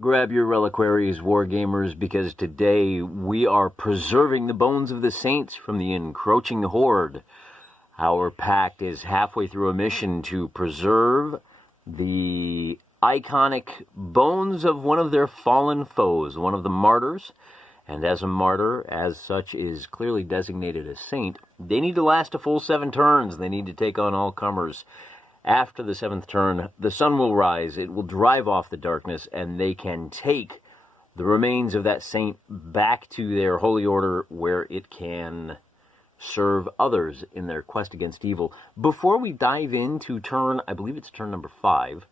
Grab your reliquaries, wargamers, because today we are preserving the bones of the saints from the encroaching horde. Our pact is halfway through a mission to preserve the iconic bones of one of their fallen foes, one of the martyrs. And as a martyr, as such, is clearly designated a saint, they need to last a full 7 turns. They need to take on all comers. After the 7th turn, the sun will rise, it will drive off the darkness, and they can take the remains of that saint back to their holy order where it can serve others in their quest against evil. Before we dive into turn, I believe it's turn number 5,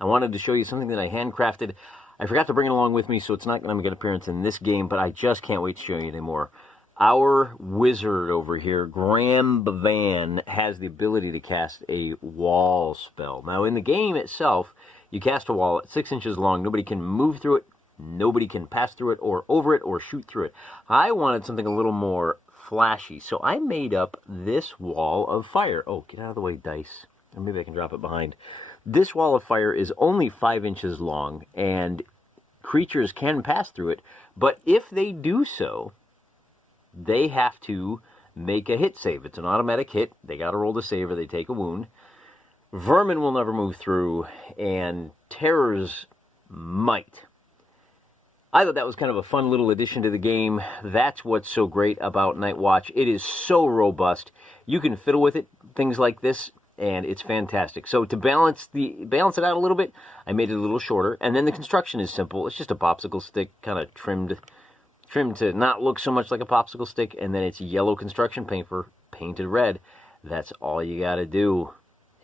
I wanted to show you something that I handcrafted. I forgot to bring it along with me, so it's not going to make an appearance in this game, but I just can't wait to show you anymore. Our wizard over here, Graham Bavan, has the ability to cast a wall spell. Now, in the game itself, you cast a wall at 6 inches long. Nobody can move through it. Nobody can pass through it or over it or shoot through it. I wanted something a little more flashy, so I made up this wall of fire. Oh, get out of the way, dice. Or maybe I can drop it behind. This wall of fire is only 5 inches long, and creatures can pass through it. But if they do so, they have to make a hit save. It's an automatic hit. They got to roll the save or they take a wound. Vermin will never move through, and terrors might. I thought that was kind of a fun little addition to the game. That's what's so great about Nightwatch. It is so robust. You can fiddle with it, things like this, and it's fantastic. So to balance it out a little bit, I made it a little shorter, and then the construction is simple. It's just a popsicle stick, kind of trimmed to not look so much like a popsicle stick, and then it's yellow construction paper painted red. That's all you got to do,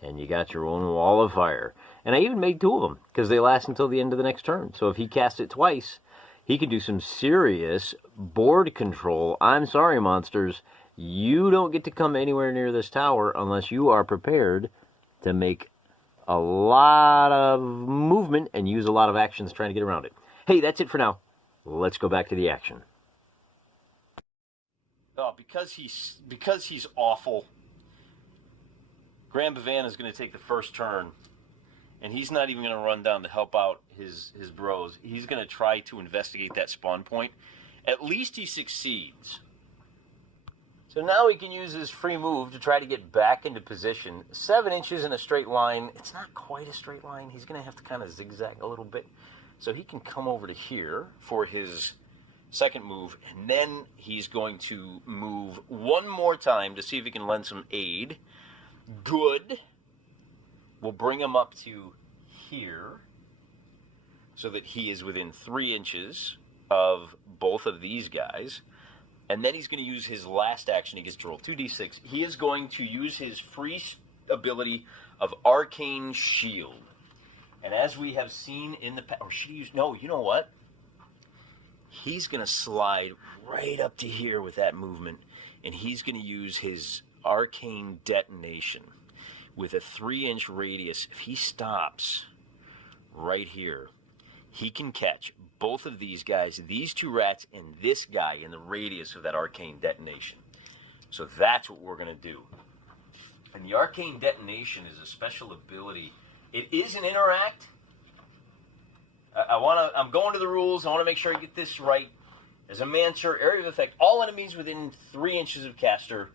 and you got your own wall of fire. And I even made 2 of them because they last until the end of the next turn. So if he casts it twice, he can do some serious board control. I'm sorry, monsters, you don't get to come anywhere near this tower unless you are prepared to make a lot of movement and use a lot of actions trying to get around it. Hey, that's it for now. Let's go back to the action. Oh, because he's awful, Graham Bavan is going to take the first turn, and he's not even going to run down to help out his bros. He's going to try to investigate that spawn point. At least he succeeds. So now he can use his free move to try to get back into position. 7 inches in a straight line. It's not quite a straight line. He's going to have to kind of zigzag a little bit. So he can come over to here for his second move, and then he's going to move one more time to see if he can lend some aid. Good. We'll bring him up to here so that he is within 3 inches of both of these guys. And then he's going to use his last action. He gets to roll 2d6. He is going to use his free ability of Arcane Shield. And as we have seen in the past, or should he use, no, you know what? He's going to slide right up to here with that movement, and he's going to use his Arcane Detonation with a 3-inch radius. If he stops right here, he can catch both of these guys, these 2 rats, and this guy in the radius of that Arcane Detonation. So that's what we're going to do. And the Arcane Detonation is a special ability. It is an interact. I'm going to the rules. I want to make sure I get this right. As a Mancer, area of effect, all enemies within 3 inches of caster.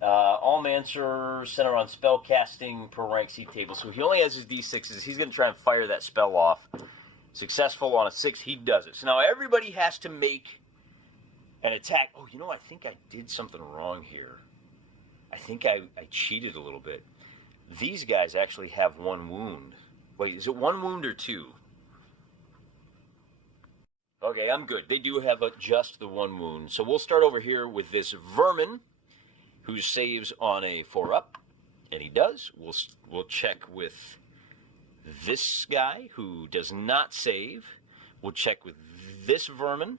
All Mancer center on spell casting per rank C table. So he only has his D6s. He's going to try and fire that spell off. Successful on a 6, he does it. So now everybody has to make an attack. Oh, you know, I think I did something wrong here. I think I cheated a little bit. These guys actually have 1 wound. Wait, is it 1 wound or 2? Okay, I'm good. They do have just the 1 wound. So we'll start over here with this Vermin, who saves on a 4-up, and he does. We'll check with this guy, who does not save. We'll check with this Vermin,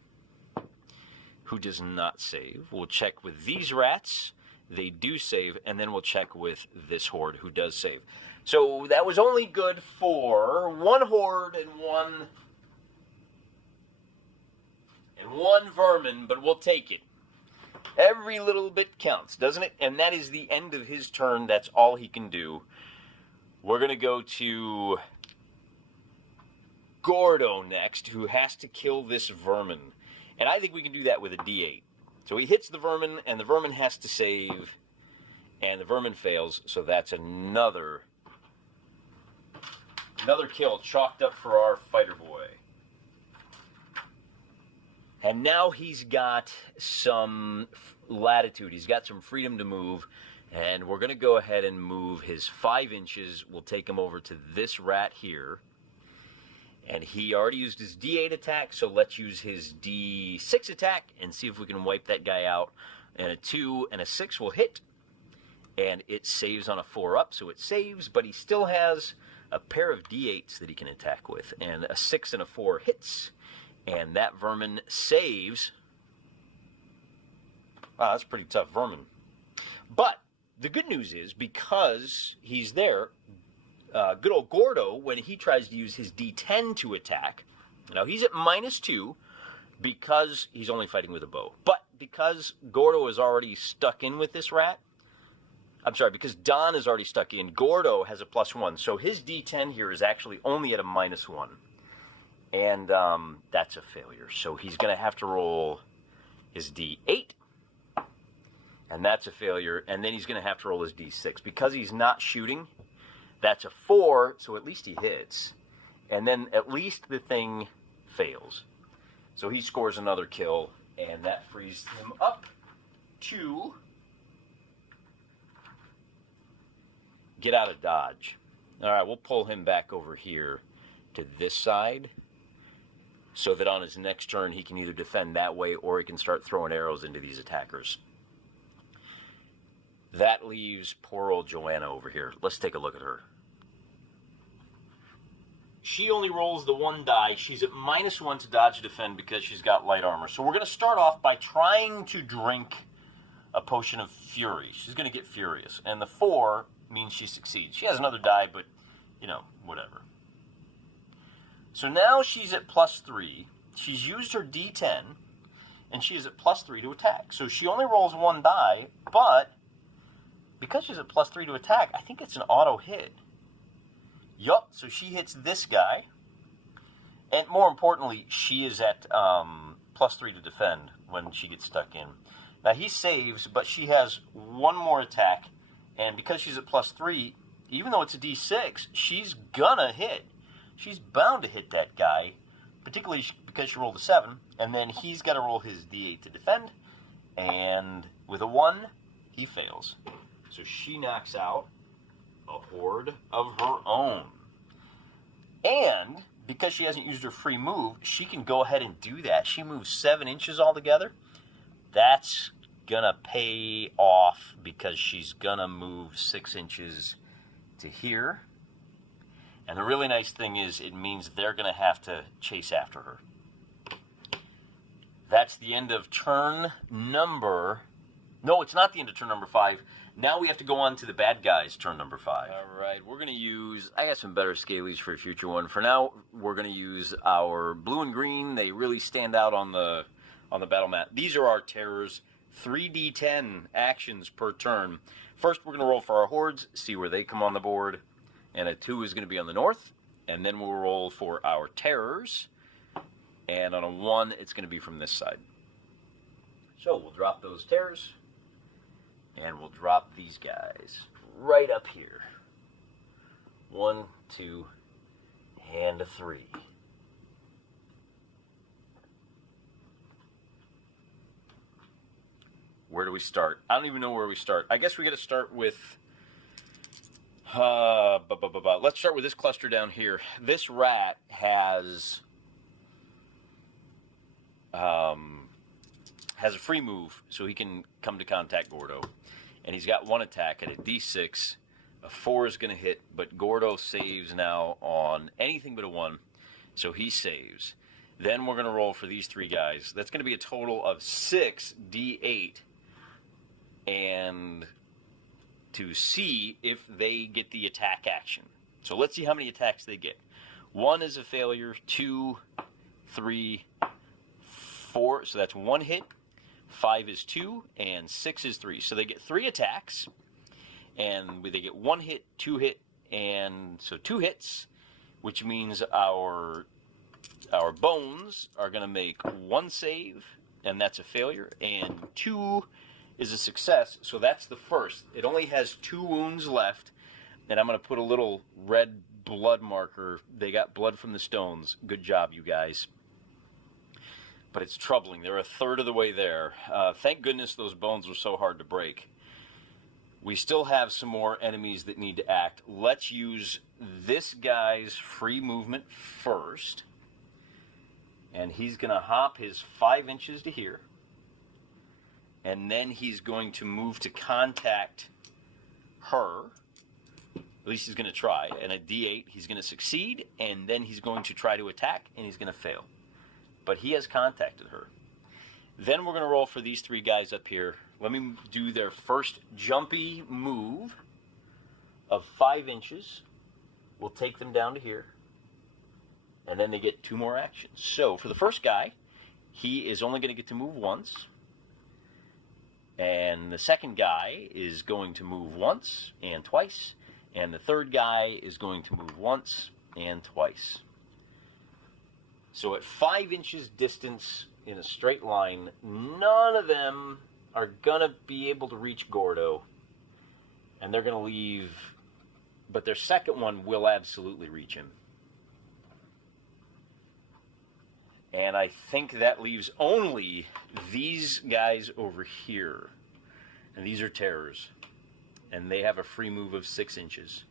who does not save. We'll check with these rats. They do save, and then we'll check with this horde, who does save. So that was only good for 1 horde and one vermin, but we'll take it. Every little bit counts, doesn't it? And that is the end of his turn. That's all he can do. We're going to go to Gordo next, who has to kill this vermin. And I think we can do that with a D8. So he hits the vermin, and the vermin has to save, and the vermin fails, so that's another kill chalked up for our fighter boy. And now he's got some latitude. He's got some freedom to move. And we're going to go ahead and move his 5 inches. We'll take him over to this rat here. And he already used his D8 attack, so let's use his D6 attack and see if we can wipe that guy out. And a 2 and a 6 will hit. And it saves on a 4 up, so it saves. But he still has a pair of D8s that he can attack with. And a 6 and a 4 hits. And that vermin saves. Wow, that's a pretty tough vermin. But the good news is, because he's there, good old Gordo, when he tries to use his D10 to attack, now he's at -2 because he's only fighting with a bow. But because Gordo is already stuck in with this rat, I'm sorry, because Don is already stuck in, Gordo has a +1. So his D10 here is actually only at a -1. And that's a failure. So he's going to have to roll his D8. And that's a failure. And then he's going to have to roll his D6. Because he's not shooting, that's a 4. So at least he hits. And then at least the thing fails. So he scores another kill. And that frees him up to get out of dodge. All right, we'll pull him back over here to this side, so that on his next turn he can either defend that way or he can start throwing arrows into these attackers. That leaves poor old Joanna over here. Let's take a look at her. She only rolls the 1 die. She's at -1 to dodge and defend because she's got light armor. So we're going to start off by trying to drink a potion of fury. She's going to get furious. And the 4 means she succeeds. She has another die, but, you know, whatever. So now she's at +3. She's used her D10, and she is at +3 to attack. So she only rolls 1 die, but because she's at +3 to attack, I think it's an auto hit. Yup, so she hits this guy. And more importantly, she is at +3 to defend when she gets stuck in. Now he saves, but she has 1 more attack, and because she's at +3, even though it's a D6, she's gonna hit. She's bound to hit that guy, particularly because she rolled a 7, and then he's got to roll his D8 to defend, and with a 1, he fails. So she knocks out a horde of her own. And because she hasn't used her free move, she can go ahead and do that. She moves 7 inches altogether. That's gonna pay off because she's gonna move 6 inches to here. And the really nice thing is it means they're going to have to chase after her. That's the end of turn number... No, it's not the end of turn number 5. Now we have to go on to the bad guys' turn number 5. All right, we're going to use... I got some better scalies for a future one. For now, we're going to use our blue and green. They really stand out on the battle mat. These are our terrors. 3d10 actions per turn. First, we're going to roll for our hordes, see where they come on the board. And a 2 is going to be on the north. And then we'll roll for our terrors. And on a 1, it's going to be from this side. So we'll drop those terrors. And we'll drop these guys right up here. 1, 2, and a 3. Where do we start? I don't even know where we start. I guess we got to start with... Let's start with this cluster down here. This rat has a free move, so he can come to contact Gordo. And he's got 1 attack at a D6. A 4 is going to hit, but Gordo saves now on anything but a 1, so he saves. Then we're going to roll for these 3 guys. That's going to be a total of 6 D8. And to see if they get the attack action. So let's see how many attacks they get. 1 is a failure, 2, 3, 4. So that's 1 hit. 5 is 2, and 6 is 3. So they get 3 attacks, and they get 1 hit, 2 hit, and so 2 hits, which means our Our bones are going to make 1 save, and that's a failure, and 2 is a success, so that's the first. It only has 2 wounds left, and I'm going to put a little red blood marker. They got blood from the stones. Good job, you guys. But it's troubling. They're a third of the way there. Thank goodness those bones were so hard to break. We still have some more enemies that need to act. Let's use this guy's free movement first. And he's going to hop his 5 inches to here. And then he's going to move to contact her. At least he's going to try. And at D8, he's going to succeed. And then he's going to try to attack, and he's going to fail. But he has contacted her. Then we're going to roll for these 3 guys up here. Let me do their first jumpy move of 5 inches. We'll take them down to here. And then they get 2 more actions. So for the first guy, he is only going to get to move once. And the second guy is going to move once and twice. And the third guy is going to move once and twice. So at 5 inches distance in a straight line, none of them are going to be able to reach Gordo. And they're going to leave, but their second one will absolutely reach him. And I think that leaves only these guys over here. And these are terrors. And they have a free move of 6 inches.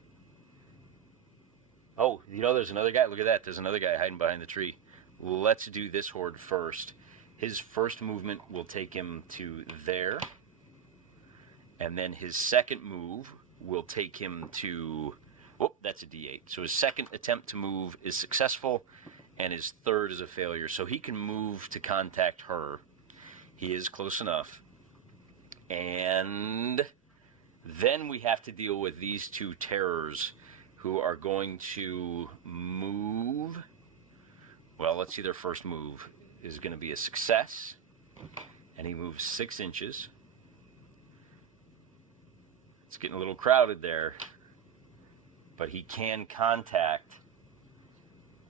Oh, you know, there's another guy. Look at that. There's another guy hiding behind the tree. Let's do this horde first. His first movement will take him to there. And then his second move will take him to... Whoop, that's a D8. So his second attempt to move is successful, and his third is a failure. So he can move to contact her. He is close enough. And then we have to deal with these 2 terrors who are going to move. Well, let's see, their first move is going to be a success. And he moves 6 inches. It's getting a little crowded there. But he can contact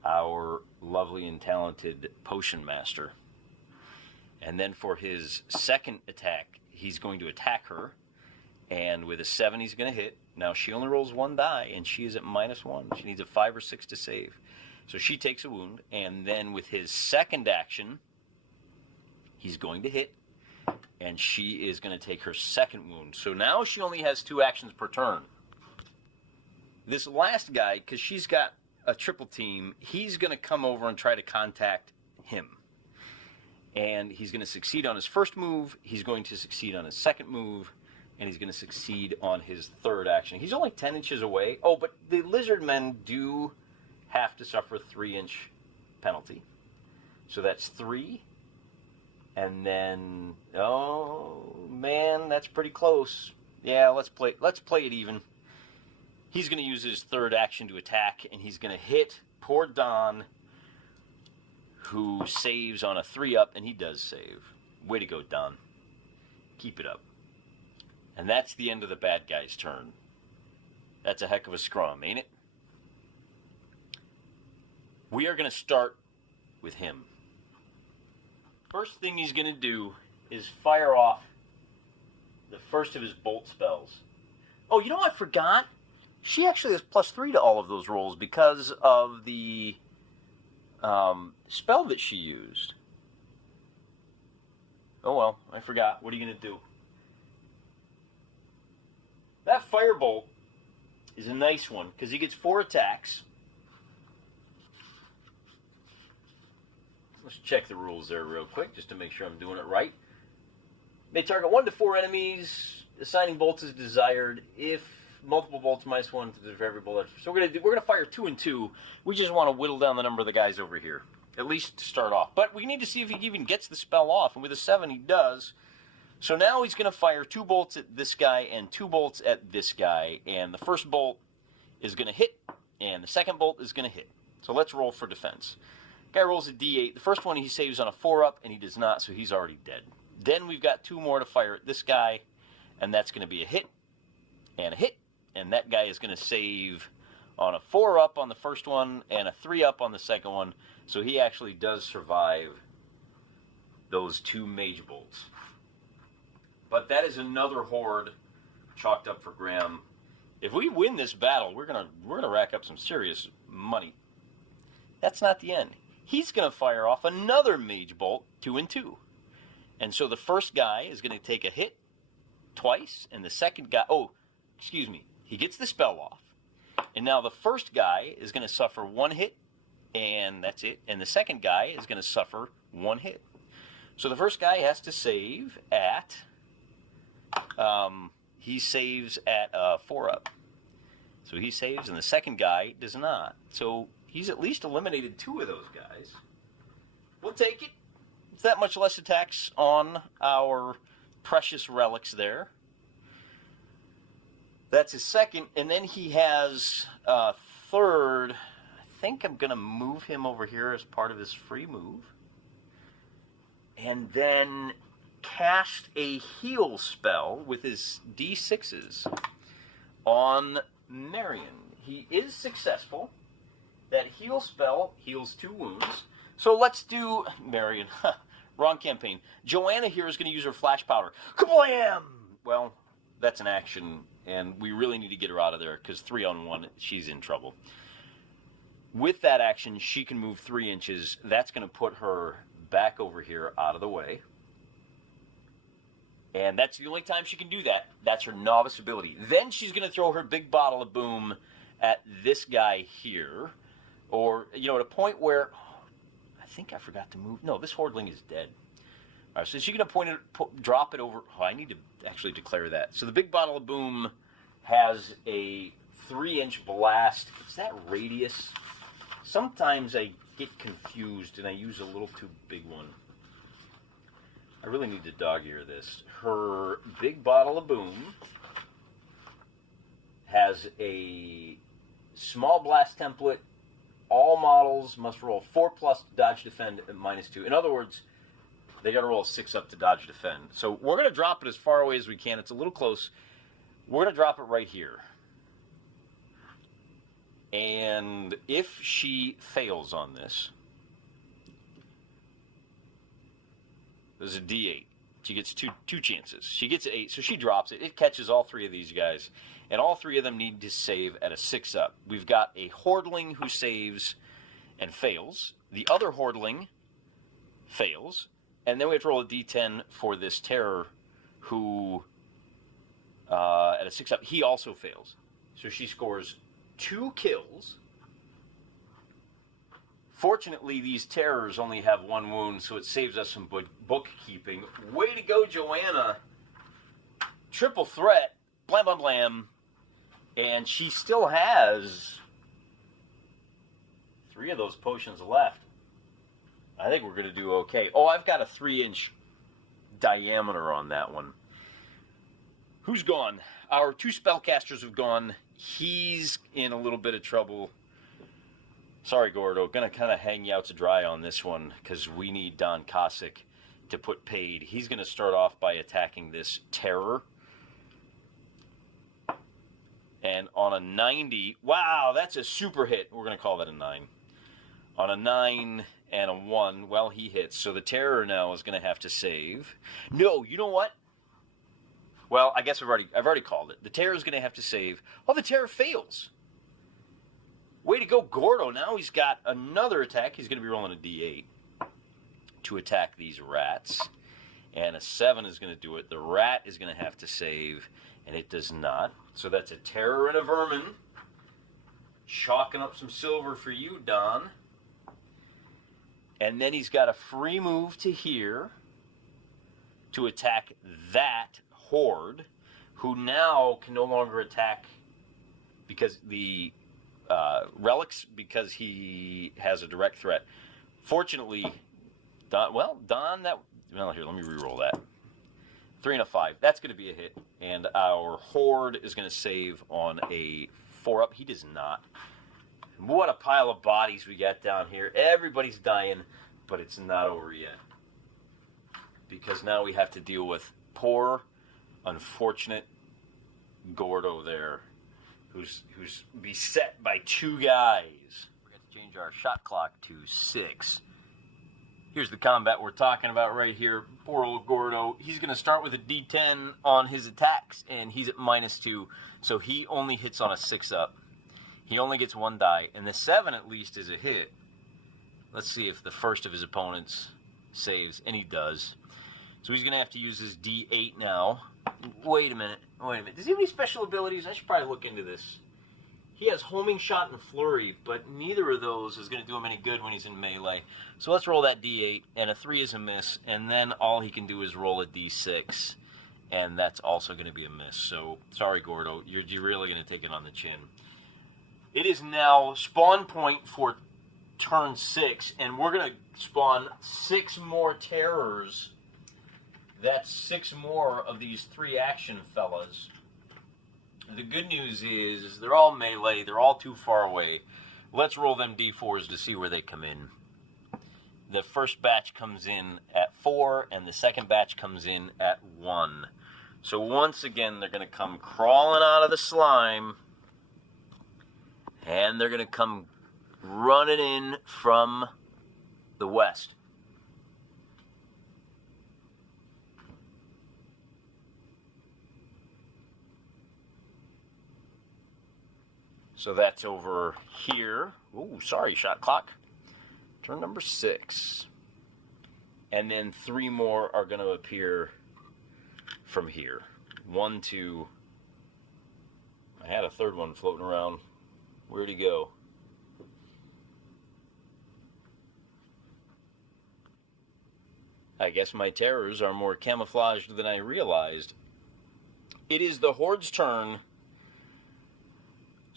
our lovely and talented potion master. And then for his second attack, he's going to attack her. And with a 7, he's going to hit. Now, she only rolls 1 die, and she is at -1. She needs a 5 or 6 to save. So she takes a wound. And then with his second action, he's going to hit. And she is going to take her second wound. So now she only has 2 actions per turn. This last guy, because she's got a triple team, he's going to come over and try to contact him. And he's going to succeed on his first move, he's going to succeed on his second move, and he's going to succeed on his third action. He's only 10 inches away. Oh, but the lizard men do have to suffer a 3-inch penalty. So that's 3. And then, oh, man, that's pretty close. Yeah, let's play it even. He's going to use his third action to attack, and he's going to hit poor Don, who saves on a 3-up, and he does save. Way to go, Don. Keep it up. And that's the end of the bad guy's turn. That's a heck of a scrum, ain't it? We are going to start with him. First thing he's going to do is fire off the first of his bolt spells. Oh, you know what I forgot? She actually has +3 to all of those rolls because of the spell that she used. Oh well, I forgot. What are you going to do? That firebolt is a nice one because he gets 4 attacks. Let's check the rules there real quick just to make sure I'm doing it right. May target 1 to 4 enemies. Assigning bolts as desired. If multiple bolts -1 for every bullet. So we're gonna fire 2 and 2. We just want to whittle down the number of the guys over here, at least to start off. But we need to see if he even gets the spell off. And with a 7, he does. So now he's going to fire 2 bolts at this guy and 2 bolts at this guy. And the first bolt is going to hit, and the second bolt is going to hit. So let's roll for defense. Guy rolls a D8. The first one he saves on a 4-up, and he does not, so he's already dead. Then we've got 2 more to fire at this guy, and that's going to be a hit, and that guy is going to save on a 4-up on the first one and a 3-up on the second one. So he actually does survive those 2 Mage Bolts. But that is another horde chalked up for Graham. If we win this battle, we're gonna rack up some serious money. That's not the end. He's gonna fire off another Mage Bolt, 2 and 2. And so the first guy is gonna take a hit twice, and the second guy, he gets the spell off. And now the first guy is gonna suffer 1 hit, and that's it. And the second guy is gonna suffer 1 hit. So the first guy has to save at, he saves at 4-up. So he saves, and the second guy does not. So he's at least eliminated 2 of those guys. We'll take it. It's that much less attacks on our precious relics there. That's his second, and then he has a third. I think I'm going to move him over here as part of his free move. And then cast a heal spell with his D6s on Marion. He is successful. That heal spell heals 2 wounds. So let's do Marion. Wrong campaign. Joanna here is going to use her flash powder. Kablam! Well, that's an action, and we really need to get her out of there because 3-on-1, she's in trouble. With that action, she can move 3 inches. That's going to put her back over here out of the way. And that's the only time she can do that. That's her novice ability. Then she's going to throw her big bottle of boom at this guy here. Or, at a point where, I think I forgot to move. No, this Hordling is dead. All right, so she's going to drop it over. Oh, I need to actually declare that. So the big bottle of boom has a 3-inch blast. Is that radius? Sometimes I get confused and I use a little too big one. I really need to dog-ear this. Her big bottle of boom has a small blast template. All models must roll 4+ to dodge defend at -2. In other words, they got to roll a 6-up to dodge defend. So we're going to drop it as far away as we can. It's a little close. We're going to drop it right here. And if she fails on this, there's a D8. She gets two chances. She gets 8, so she drops it. It catches all 3 of these guys, and all 3 of them need to save at a 6-up. We've got a Hordling who saves and fails. The other Hordling fails, and then we have to roll a D10 for this Terror who, at a 6-up, he also fails. So she scores 2 kills. Fortunately, these Terrors only have 1 wound, so it saves us some bookkeeping. Way to go, Joanna. Triple threat. Blam, blam, blam. And she still has 3 of those potions left. I think we're going to do okay. Oh, I've got a 3-inch diameter on that one. Who's gone? Our 2 spellcasters have gone. He's in a little bit of trouble. Sorry, Gordo. Going to kind of hang you out to dry on this one because we need Don Cossack to put paid. He's going to start off by attacking this Terror. And on a 90, wow, that's a super hit. We're going to call that a 9. On a 9 and a 1, well, he hits. So the Terror now is going to have to save. No, you know what? Well, I guess I've already called it. The Terror is going to have to save. Oh, the Terror fails. Way to go, Gordo. Now he's got another attack. He's going to be rolling a D8 to attack these rats. And a 7 is going to do it. The rat is going to have to save, and it does not. So that's a Terror and a Vermin. Chalking up some silver for you, Don. And then he's got a free move to here to attack that Horde, who now can no longer attack because the relics, because he has a direct threat. Fortunately, Don, here, let me re-roll that. 3 and a 5. That's going to be a hit. And our Horde is going to save on a 4-up. He does not. What a pile of bodies we got down here. Everybody's dying, but it's not over yet. Because now we have to deal with poor, unfortunate Gordo there, who's beset by 2 guys. We're going to change our shot clock to 6. Here's the combat we're talking about right here. Poor old Gordo. He's going to start with a D10 on his attacks, and he's at -2, so he only hits on a 6-up. He only gets 1 die, and the 7 at least is a hit. Let's see if the first of his opponents saves, and he does. So he's going to have to use his D8 now. Wait a minute. Does he have any special abilities? I should probably look into this. He has homing shot and flurry, but neither of those is going to do him any good when he's in melee. So let's roll that D8, and a 3 is a miss, and then all he can do is roll a D6, and that's also going to be a miss. So, sorry, Gordo, you're really going to take it on the chin. It is now spawn point for turn 6, and we're going to spawn 6 more terrors. That's 6 more of these 3-action fellas. The good news is they're all melee. They're all too far away. Let's roll them D4s to see where they come in. The first batch comes in at 4, and the second batch comes in at 1. So once again, they're going to come crawling out of the slime, and they're going to come running in from the west. So that's over here. Ooh, sorry, shot clock. Turn number 6. And then 3 more are going to appear from here. 1, 2. I had a third one floating around. Where'd he go? I guess my terrors are more camouflaged than I realized. It is the Horde's turn.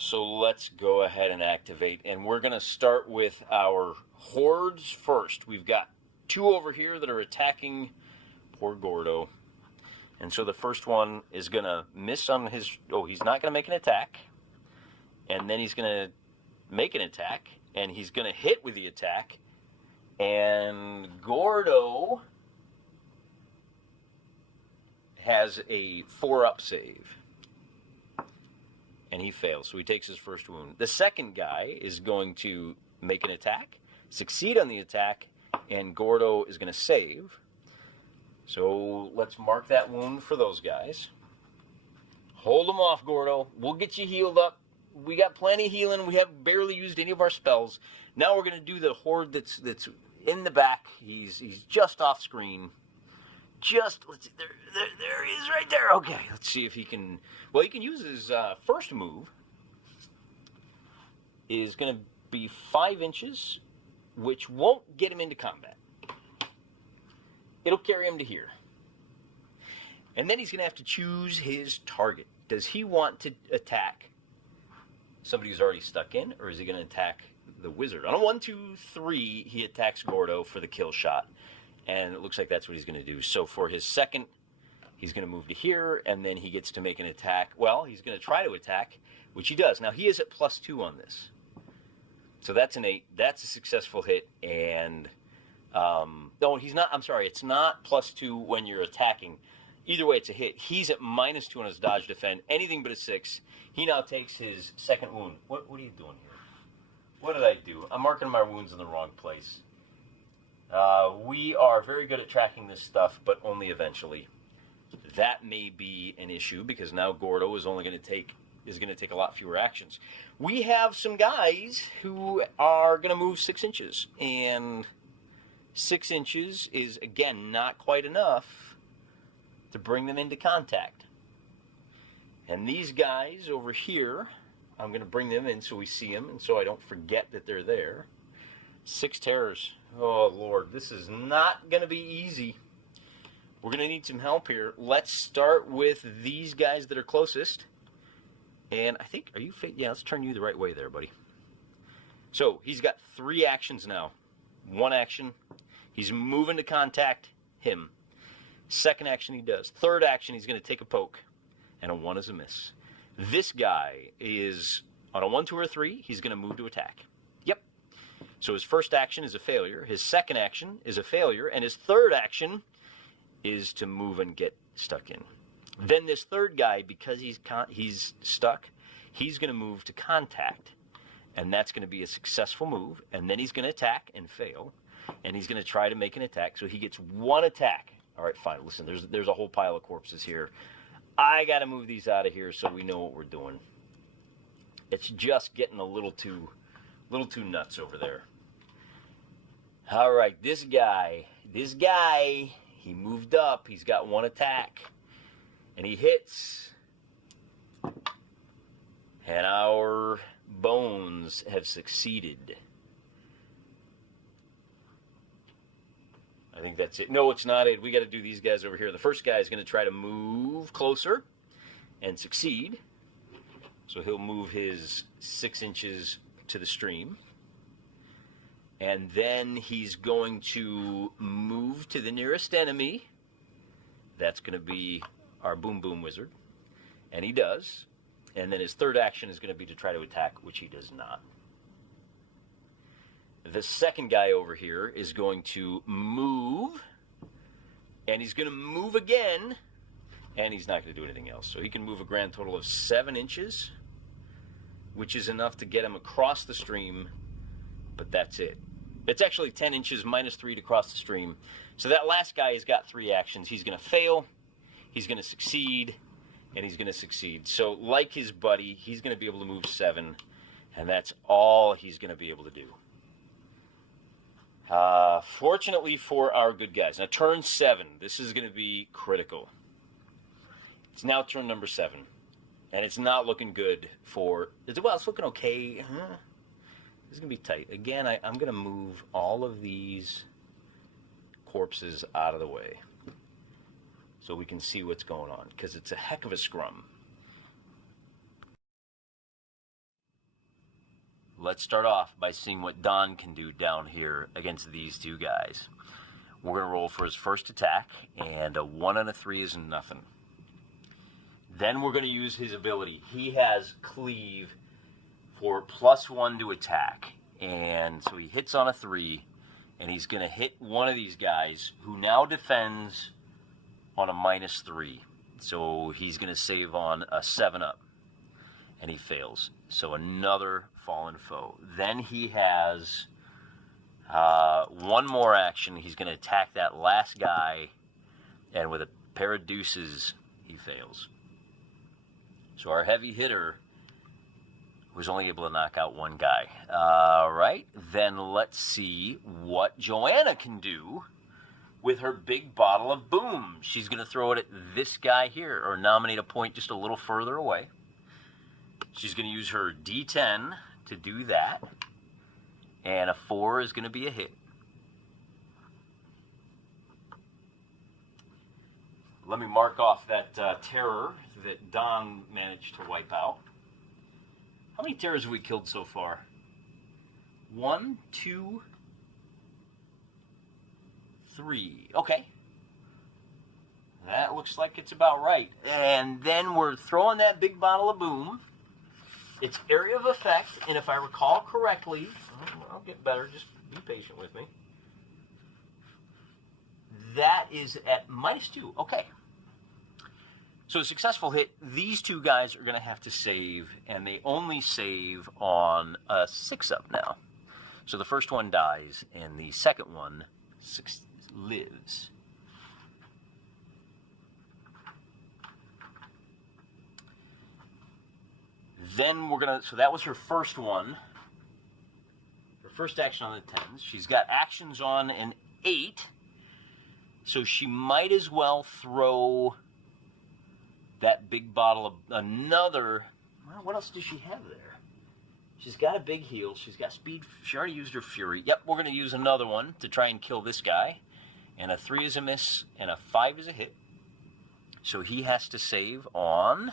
So let's go ahead and activate, and we're going to start with our Hordes first. We've got 2 over here that are attacking poor Gordo. And so the first one is going to miss on his... Oh, he's not going to make an attack. And then he's going to make an attack, and he's going to hit with the attack. And Gordo has a 4-up save. And he fails, so he takes his first wound. The second guy is going to make an attack, succeed on the attack, and Gordo is going to save. So let's mark that wound for those guys. Hold them off, Gordo. We'll get you healed up. We got plenty of healing. We have barely used any of our spells. Now we're going to do the Horde that's in the back. He's just off screen. Let's see, there he is right there. Okay, let's see if he can... Well, he can use his first move. Is going to be 5 inches, which won't get him into combat. It'll carry him to here. And then he's going to have to choose his target. Does he want to attack somebody who's already stuck in, or is he going to attack the wizard? On a 1, 2, 3, he attacks Gordo for the kill shot. And it looks like that's what he's going to do. So for his second, he's going to move to here, and then he gets to make an attack. Well, he's going to try to attack, which he does. Now, he is at +2 on this. So that's an 8. That's a successful hit. And, no, he's not. I'm sorry. It's not +2 when you're attacking. Either way, it's a hit. He's at -2 on his dodge defend. Anything but a 6. He now takes his second wound. What are you doing here? What did I do? I'm marking my wounds in the wrong place. We are very good at tracking this stuff, but only eventually. That may be an issue because now Gordo is only going to take a lot fewer actions. We have some guys who are going to move 6 inches, and 6 inches is again not quite enough to bring them into contact. And these guys over here, I'm going to bring them in so we see them and so I don't forget that they're there. 6 terrors. Oh, Lord, this is not going to be easy. We're going to need some help here. Let's start with these guys that are closest. And I think, are you fit? Yeah, let's turn you the right way there, buddy. So he's got 3 actions now. 1 action. He's moving to contact him. Second action he does. Third action, he's going to take a poke. And a 1 is a miss. This guy is on a 1, 2, or 3. He's going to move to attack. Yep. So his first action is a failure. His second action is a failure. And his third action is to move and get stuck in. Then this third guy, because he's stuck, he's going to move to contact. And that's going to be a successful move. And then he's going to attack and fail. And he's going to try to make an attack. So he gets one attack. All right, fine. Listen, there's a whole pile of corpses here. I got to move these out of here so we know what we're doing. It's just getting a little too nuts over there. All right, this guy, he moved up. He's got one attack. And he hits. And our bones have succeeded. I think that's it. No, it's not it. We got to do these guys over here. The first guy is going to try to move closer and succeed. So he'll move his 6 inches to the stream. And then he's going to move to the nearest enemy. That's going to be our Boom Boom Wizard. And he does. And then his third action is going to be to try to attack, which he does not. The second guy over here is going to move. And he's going to move again. And he's not going to do anything else. So he can move a grand total of 7 inches, which is enough to get him across the stream. But that's it. It's actually 10 inches minus 3 to cross the stream. So that last guy has got 3 actions. He's going to fail. He's going to succeed. And he's going to succeed. So like his buddy, he's going to be able to move 7. And that's all he's going to be able to do. Fortunately for our good guys. Now turn 7. This is going to be critical. It's now turn number 7. And it's not looking good for... Well, it's looking okay. This is going to be tight. Again, I'm going to move all of these corpses out of the way so we can see what's going on, because it's a heck of a scrum. Let's start off by seeing what Don can do down here against these 2 guys. We're going to roll for his first attack, and a 1 and a 3 is nothing. Then we're going to use his ability. He has Cleave for +1 to attack. And so he hits on a 3, and he's going to hit one of these guys who now defends on a -3. So he's going to save on a 7-up. And he fails. So another fallen foe. Then he has 1 more action. He's going to attack that last guy. And with a pair of deuces, he fails. So our heavy hitter was only able to knock out 1 guy. All right, then let's see what Joanna can do with her big bottle of boom. She's going to throw it at this guy here, or nominate a point just a little further away. She's going to use her D10 to do that, and a 4 is going to be a hit. Let me mark off that terror that Don managed to wipe out. How many terrors have we killed so far? 1, 2, 3. Okay. That looks like it's about right. And then we're throwing that big bottle of boom. It's area of effect, and if I recall correctly, I'll get better, just be patient with me. That is at -2. Okay. So a successful hit, these 2 guys are going to have to save, and they only save on a 6-up now. So the first one dies, and the second one lives. Then we're going to, so that was her first one. Her first action on the 10s. She's got actions on an 8, so she might as well throw that big bottle of another. Well, what else does she have there? She's got a big heal. She's got speed. She already used her fury. Yep, we're going to use another one to try and kill this guy. And a 3 is a miss, and a 5 is a hit. So he has to save on,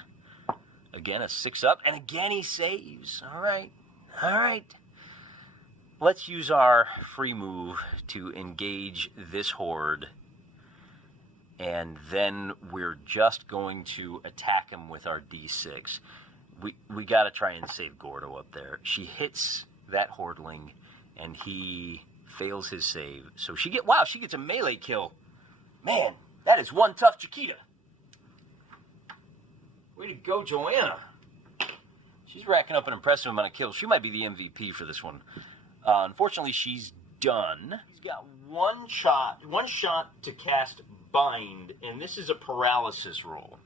again, a 6-up. And again, he saves. All right. All right. Let's use our free move to engage this horde. And then we're just going to attack him with our D6. We got to try and save Gordo up there. She hits that hordeling, and he fails his save. So she gets a melee kill. Man, that is one tough Chiquita. Way to go, Joanna. She's racking up an impressive amount of kills. She might be the MVP for this one. Unfortunately, she's done. He's got one shot to cast Bind, and this is a paralysis roll.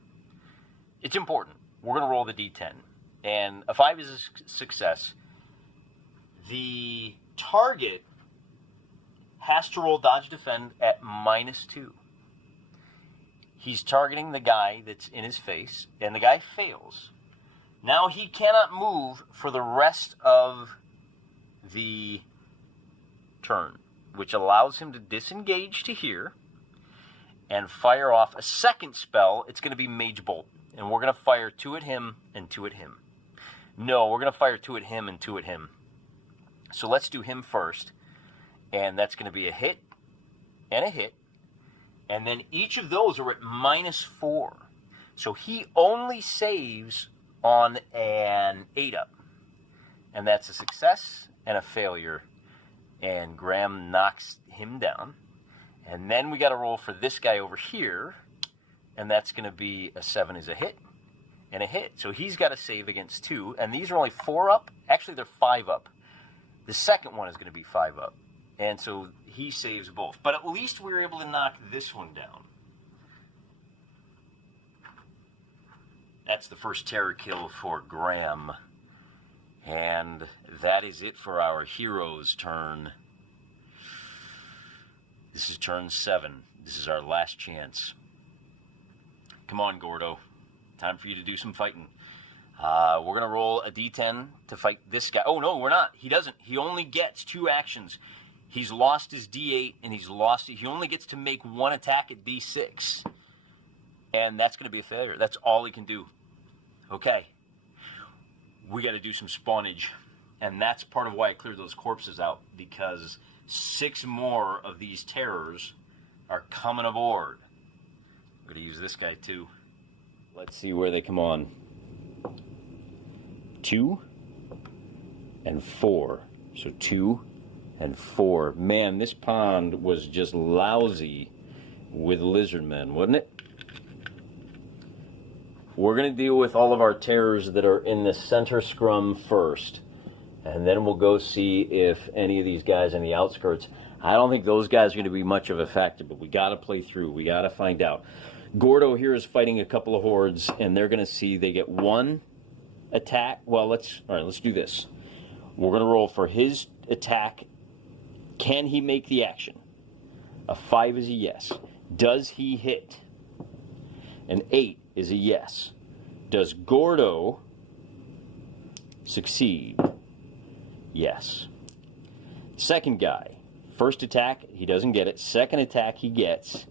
It's important. We're going to roll the d10, and a 5 is a success. The target has to roll dodge defend at -2. He's targeting the guy that's in his face, and the guy fails. Now he cannot move for the rest of the turn, which allows him to disengage to here and fire off a second spell. It's going to be Mage Bolt, and we're going to fire 2 at him and 2 at him. No, we're going to fire 2 at him and 2 at him. So let's do him first, and that's going to be a hit and a hit, and then each of those are at -4. So he only saves on an 8-up, and that's a success and a failure, and Graham knocks him down. And then we got to roll for this guy over here, and that's going to be a 7 is a hit and a hit. So he's got to save against 2, and these are only 4-up. Actually, they're 5-up. The second one is going to be 5-up, and so he saves both. But at least we were able to knock this one down. That's the first terror kill for Graham. And that is it for our hero's turn. This is turn 7. This is our last chance. Come on, Gordo. Time for you to do some fighting. We're going to roll a d10 to fight this guy. Oh, no, we're not. He doesn't. He only gets 2 actions. He's lost his d8, and he only gets to make 1 attack at d6. And that's going to be a failure. That's all he can do. Okay. We got to do some spawnage. And that's part of why I cleared those corpses out, because 6 more of these terrors are coming aboard. I'm going to use this guy too. Let's see where they come on. 2 and 4. So 2 and 4. Man, this pond was just lousy with lizardmen, wasn't it? We're going to deal with all of our terrors that are in the center scrum first. And then we'll go see if any of these guys in the outskirts. I don't think those guys are going to be much of a factor, but we got to play through. We got to find out. Gordo here is fighting a couple of hordes, and they're going to see they get 1 attack. Well, let's do this. We're going to roll for his attack. Can he make the action? A 5 is a yes. Does he hit? An 8 is a yes. Does Gordo succeed? Yes. Second guy. First attack, he doesn't get it. Second attack, he gets.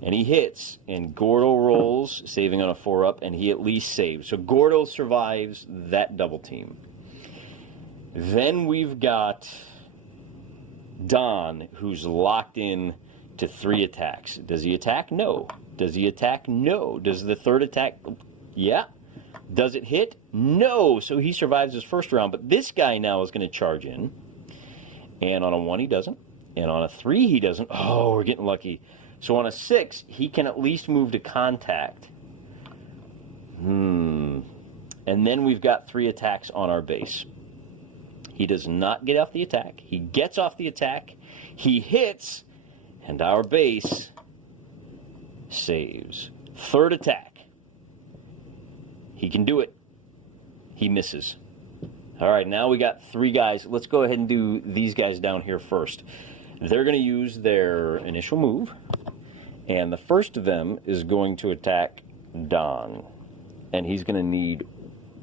And he hits. And Gordo rolls, saving on a 4-up, and he at least saves. So Gordo survives that double team. Then we've got Don, who's locked in to 3 attacks. Does he attack? No. Does he attack? No. Does the third attack? Yeah. Does it hit? No. So he survives his first round. But this guy now is going to charge in. And on a 1, he doesn't. And on a 3, he doesn't. Oh, we're getting lucky. So on a 6, he can at least move to contact. And then we've got 3 attacks on our base. He does not get off the attack. He gets off the attack. He hits. And our base saves. Third attack. He can do it. He misses. All right, now we got 3 guys. Let's go ahead and do these guys down here first. They're going to use their initial move. And the first of them is going to attack Don. And he's going to need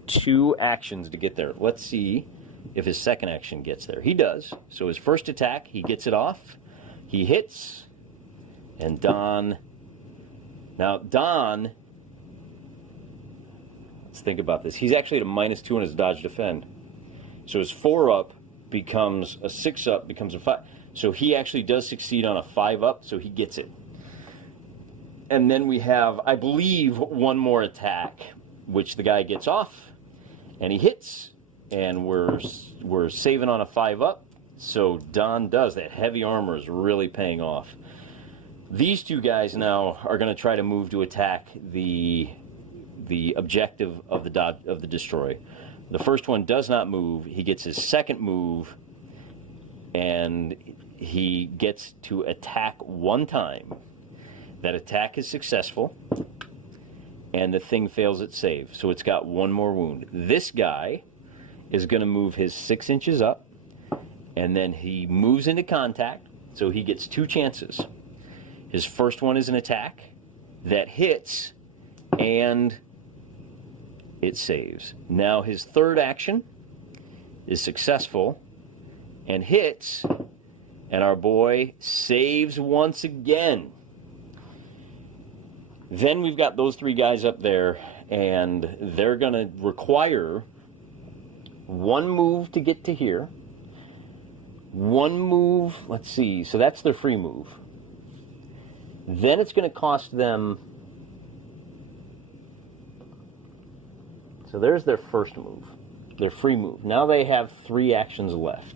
2 actions to get there. Let's see if his second action gets there. He does. So his first attack, he gets it off. He hits. And Don... Now, Don... Let's think about this. He's actually at a -2 on his dodge defend. So his 4-up becomes a 6-up, becomes a 5. So he actually does succeed on a 5-up, so he gets it. And then we have, I believe, 1 more attack, which the guy gets off, and he hits, and we're saving on a 5-up. So Don does. That heavy armor is really paying off. These 2 guys now are going to try to move to attack the objective of the destroy. The first one does not move. He gets his second move, and he gets to attack one time. That attack is successful, and the thing fails its save. So it's got one more wound. This guy is going to move his 6 inches up, and then he moves into contact, so he gets 2 chances. His first one is an attack that hits, and it saves. Now his third action is successful and hits, and our boy saves once again. Then we've got those 3 guys up there, and they're going to require 1 move to get to here. 1 move, let's see, so that's their free move. Then it's going to cost them, so there's their first move, their free move. Now they have 3 actions left.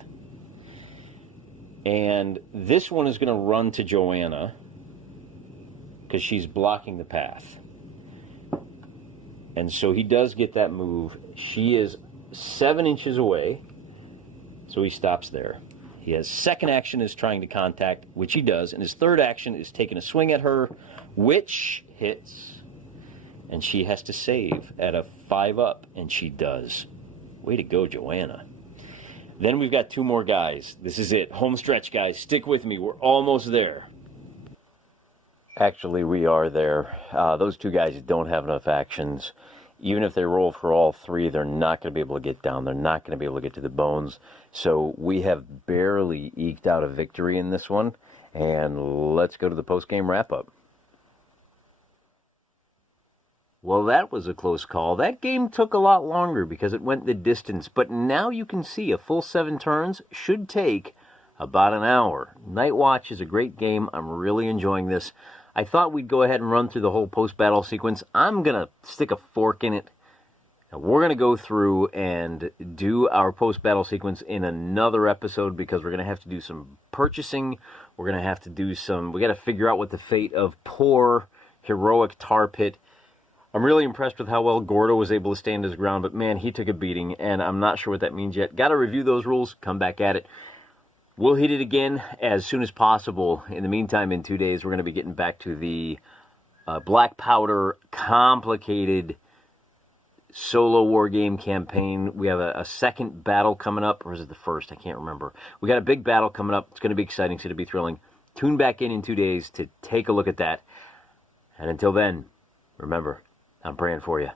And this one is going to run to Joanna, because she's blocking the path. And so he does get that move. She is 7 inches away, so he stops there. He has second action is trying to contact, which he does, and his third action is taking a swing at her, which hits, and she has to save at a 5 up, and she does. Way to go, Joanna. Then we've got 2 more guys. This is it. Home stretch, guys. Stick with me. We're almost there. Actually, we are there. Those 2 guys don't have enough actions. Even if they roll for all 3, they're not going to be able to get down. They're not going to be able to get to the bones. So we have barely eked out a victory in this one. And let's go to the post-game wrap-up. Well, that was a close call. That game took a lot longer because it went the distance. But now you can see a full 7 turns should take about an hour. Nightwatch is a great game. I'm really enjoying this. I thought we'd go ahead and run through the whole post-battle sequence. I'm going to stick a fork in it. And we're going to go through and do our post-battle sequence in another episode because we're going to have to do some purchasing. We're going to have to do some... We got to figure out what the fate of poor, heroic Tar Pit. I'm really impressed with how well Gordo was able to stand his ground, but man, he took a beating, and I'm not sure what that means yet. Got to review those rules, come back at it. We'll hit it again as soon as possible. In the meantime, in 2 days, we're going to be getting back to the Black Powder, complicated solo war game campaign. We have a second battle coming up, or is it the first? I can't remember. We got a big battle coming up. It's going to be exciting. It's going to be thrilling. Tune back in 2 days to take a look at that. And until then, remember, I'm praying for you.